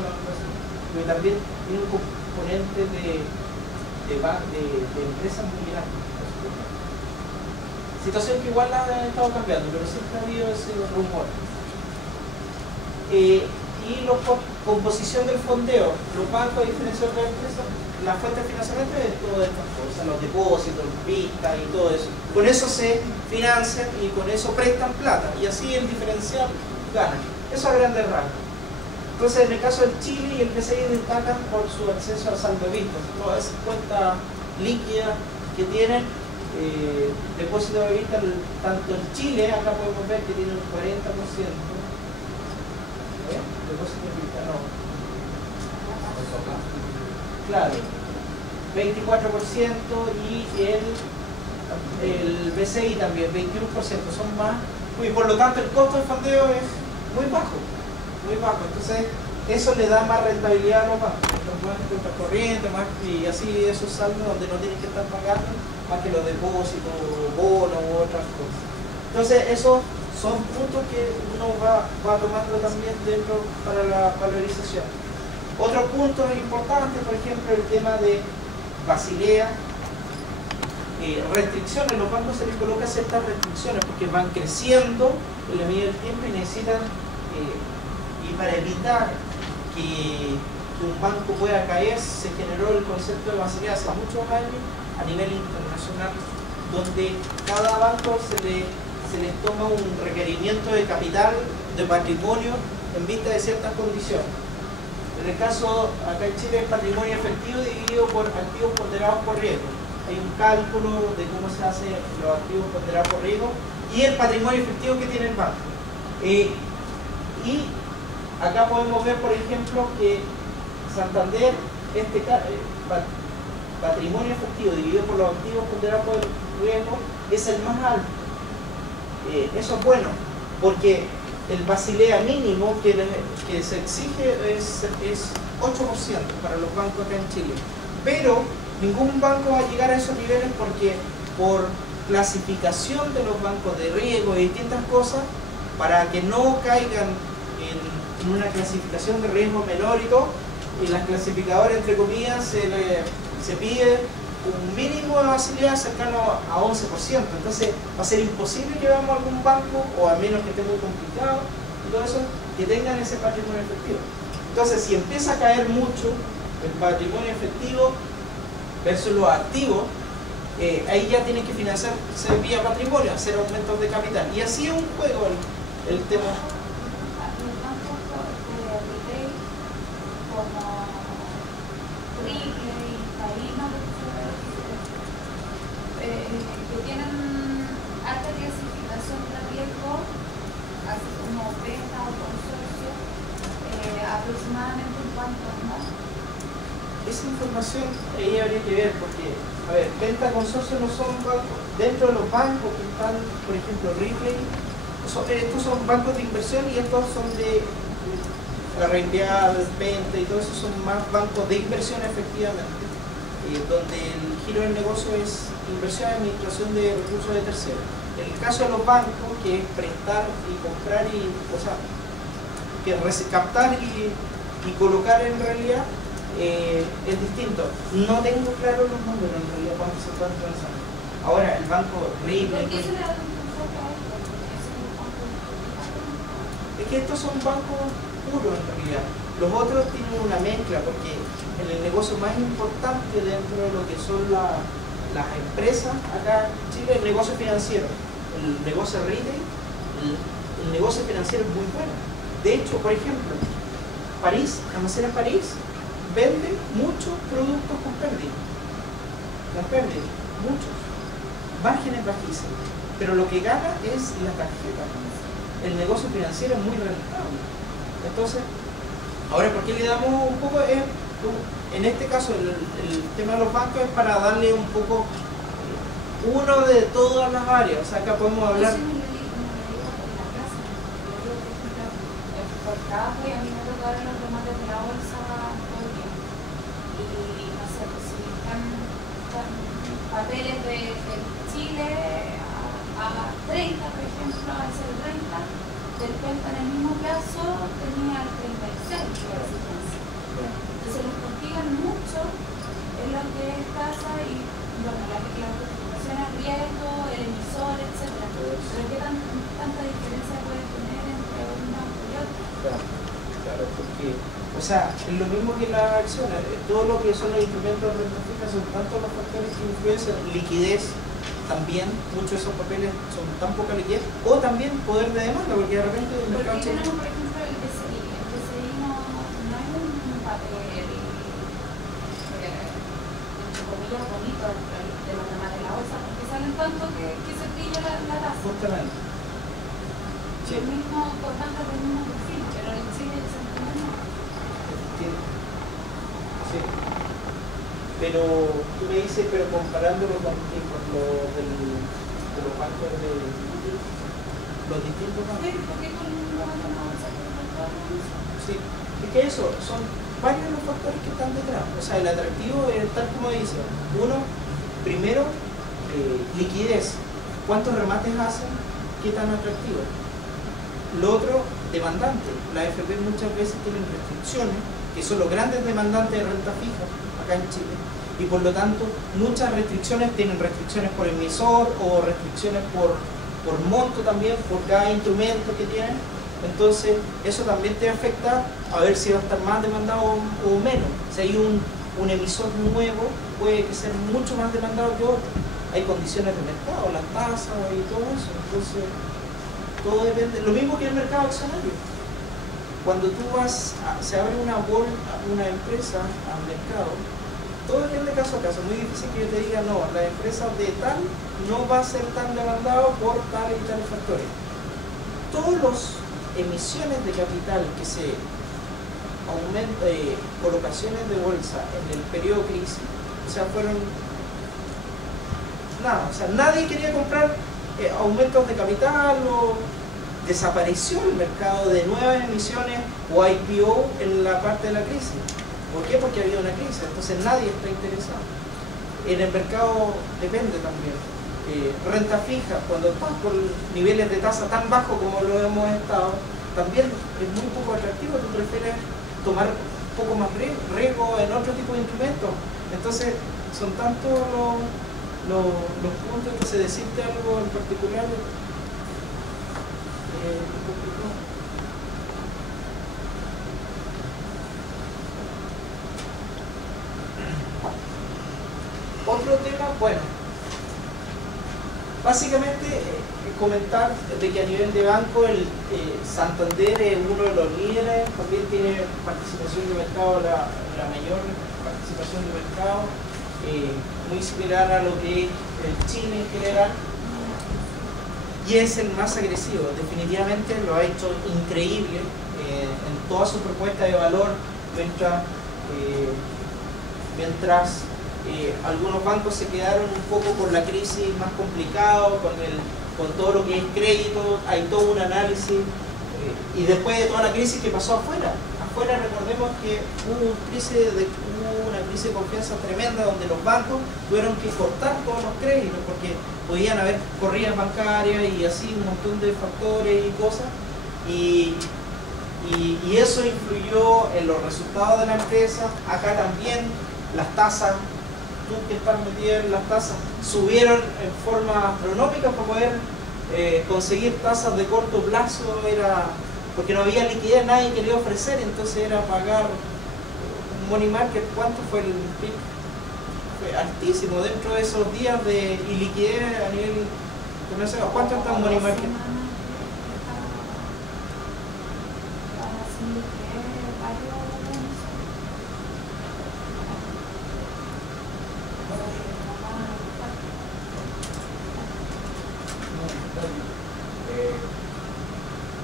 pero también tiene un componente de empresas muy grandes. Situación que igual ha estado cambiando, pero siempre ha habido ese rumor. Y la composición del fondeo, los bancos, a diferencia de otras empresas, la fuente de financiamiento es todas estas cosas, los depósitos, vistas y todo eso. Con eso se financian y con eso prestan plata, y así el diferencial gana. Eso a grandes rasgos. Entonces, en el caso del Chile y el BCI destacan por su acceso al saldo de vistas, todas esas cuentas líquidas que tienen. Depósito de vista, tanto en Chile, acá podemos ver que tiene un 40%. Depósito de vista, no. Claro, 24% y el BCI también, 21%, son más. Y por lo tanto, el costo de fondeo es muy bajo. Muy bajo. Entonces, eso le da más rentabilidad a los bancos, más cuentas corrientes, más, y así esos saldos donde no tienen que estar pagando más que los depósitos, bonos u otras cosas. Entonces, esos son puntos que uno va tomando también dentro para la valorización. Otros puntos importantes, por ejemplo, el tema de Basilea, restricciones. Los bancos se les coloca ciertas restricciones porque van creciendo en la medida del tiempo y necesitan, y para evitar que un banco pueda caer, se generó el concepto de Basilea hace muchos años a nivel internacional, donde cada banco se les toma un requerimiento de capital, de patrimonio, en vista de ciertas condiciones. En el caso, acá en Chile, es patrimonio efectivo dividido por activos ponderados por riesgo. Hay un cálculo de cómo se hace los activos ponderados por riesgo y el patrimonio efectivo que tiene el banco. Y acá podemos ver, por ejemplo, que Santander, patrimonio efectivo dividido por los activos ponderados por riesgo, es el más alto. Eso es bueno, porque el Basilea mínimo que se exige es 8% para los bancos acá en Chile. Pero ningún banco va a llegar a esos niveles porque por clasificación de los bancos de riesgo y distintas cosas, para que no caigan en una clasificación de riesgo menor y todo, y las clasificadoras, entre comillas, se pide un mínimo de Basilea cercano a 11%. Entonces va a ser imposible que veamos algún banco, o a menos que esté muy complicado y todo eso, que tengan ese patrimonio efectivo. Entonces, si empieza a caer mucho el patrimonio efectivo versus los activos, ahí ya tienen que financiarse vía patrimonio, hacer aumentos de capital. Y así es un juego el tema. Que tienen alta clasificación de riesgo, así como venta o consorcio, aproximadamente en cuánto, ¿no? Esa información ahí habría que ver, porque, a ver, venta consorcio no son bancos, dentro de los bancos que están, por ejemplo, Ripley, estos son bancos de inversión y estos son de la Reinvial, Pente y todo eso son más bancos de inversión efectivamente, donde el giro del negocio es inversión y administración de recursos de terceros. En el caso de los bancos, que es prestar y comprar y, o sea, que captar y colocar en realidad, es distinto. No tengo claro los números en realidad cuando se están transando. Ahora, el banco Ripley. ¿Por qué se le da un enfoque a esto? Es que estos son bancos puros en realidad. Los otros tienen una mezcla, porque en el negocio más importante dentro de lo que son las empresas acá en Chile, el negocio financiero, el negocio retail, el negocio financiero es muy bueno. De hecho, por ejemplo, París, Almacenes París, vende muchos productos con pérdida. Con pérdida, muchos. Márgenes bajísimos. Pero lo que gana es la tarjeta. El negocio financiero es muy rentable. Entonces, ahora, ¿por qué le damos un poco? En este caso, el tema de los bancos es para darle un poco uno de todas las áreas. O sea, acá podemos hablar. Y a mí me tocaron los tomates de la bolsa todo el tiempo. Y no sé, pues si están papeles de Chile a 30, por ejemplo, al ser 30, de repente en el mismo plazo tenía el 36, Claro, porque, o sea, es lo mismo que las acciones, todo lo que son los instrumentos de renta fija son tantos los factores que influencian, liquidez también, muchos de esos papeles son tan poca liquidez, o también poder de demanda, porque de repente el mercado chileno. Por ejemplo, el BCI. El BCI no es un papel, entre comillas, bonito de los demás de la bolsa, porque salen tanto que se brilla la tasa. Justamente. Sí. Lo mismo, por tanto, del mismo perfil, pero en Chile se entiende no. Sí. Pero tú me dices, pero comparándolo con lo de los bancos de los distintos bancos. Sí, porque con los bancos no se sí, es que eso, son varios los factores que están detrás. O sea, el atractivo es tal como dice. Uno, primero, liquidez. ¿Cuántos remates hacen? ¿Qué tan atractivo? Lo otro, demandante. Las AFP muchas veces tienen restricciones, que son los grandes demandantes de renta fija acá en Chile, y por lo tanto muchas restricciones tienen restricciones por emisor o restricciones por monto también, por cada instrumento que tienen. Entonces eso también te afecta a ver si va a estar más demandado o menos. Si hay un emisor nuevo, puede que sea mucho más demandado que otro. Hay condiciones de mercado, las tasas y todo eso. Entonces todo depende, lo mismo que el mercado accionario. Cuando tú se abre una empresa al mercado, todo depende caso a caso. Es muy difícil que yo te diga, no, la empresa de tal no va a ser tan demandado por tales y tales factores. Todas las emisiones de capital que se aumentan, colocaciones de bolsa en el periodo crisis, o sea, fueron nada, o sea, nadie quería comprar aumentos de capital, o desapareció el mercado de nuevas emisiones o IPO en la parte de la crisis. ¿Por qué? Porque había una crisis, entonces nadie está interesado. En el mercado depende también. Renta fija, cuando estás por niveles de tasa tan bajos como lo hemos estado, también es muy poco atractivo. Tú prefieres tomar un poco más riesgo en otro tipo de instrumentos. Entonces son tantos los puntos. Entonces decirte algo en particular otro tema, bueno, básicamente comentar de que a nivel de banco el Santander es uno de los líderes, también tiene participación de mercado, la mayor participación de mercado, muy similar a lo que es el Chile en general, y es el más agresivo. Definitivamente lo ha hecho increíble en toda su propuesta de valor, mientras algunos bancos se quedaron un poco por la crisis más complicado, con todo lo que es crédito. Hay todo un análisis, y después de toda la crisis que pasó afuera, recordemos que hubo una crisis de confianza tremenda, donde los bancos tuvieron que cortar todos los créditos porque podían haber corridas bancarias y así un montón de factores y cosas, y eso influyó en los resultados de la empresa. Acá también las tasas, tú que estás metido en las tasas, subieron en forma astronómica para poder conseguir tasas de corto plazo, porque no había liquidez, nadie quería ofrecer, entonces era pagar un money market. ¿Cuánto fue el pic? Fue altísimo dentro de esos días de iliquidez a nivel comercial. ¿Cuánto está un money market?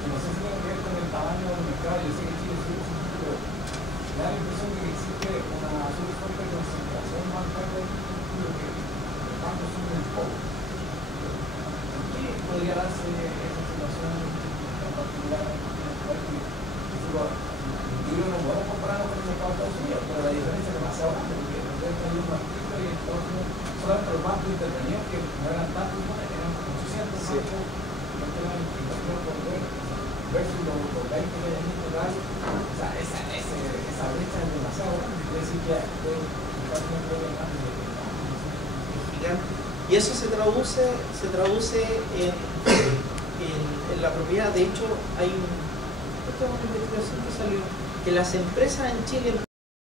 No sé si tiene que ver con el tamaño del mercado. Yo sé que Chile es súper chiquito, pero me da la impresión de que existe una súper fuerte concentración bancaria en lo que los bancos son muy pocos. ¿Por qué podría darse esa situación en particular en el país? Yo no podemos compararnos con el mercado de Estados Unidos, pero la diferencia es demasiado grande, porque en el hay un artículo y en Estados Unidos solamente los bancos intervenían, que no eran tantos, eran 800 bancos, no tenían inversión por ver, versus los 20 que hay en total. O sea, esa brecha es demasiado grande. Quiere decir que Estados Unidos puede ganar gigante. Y eso se traduce en la propiedad. De hecho, hay esta es una investigación que salió, que las empresas en Chile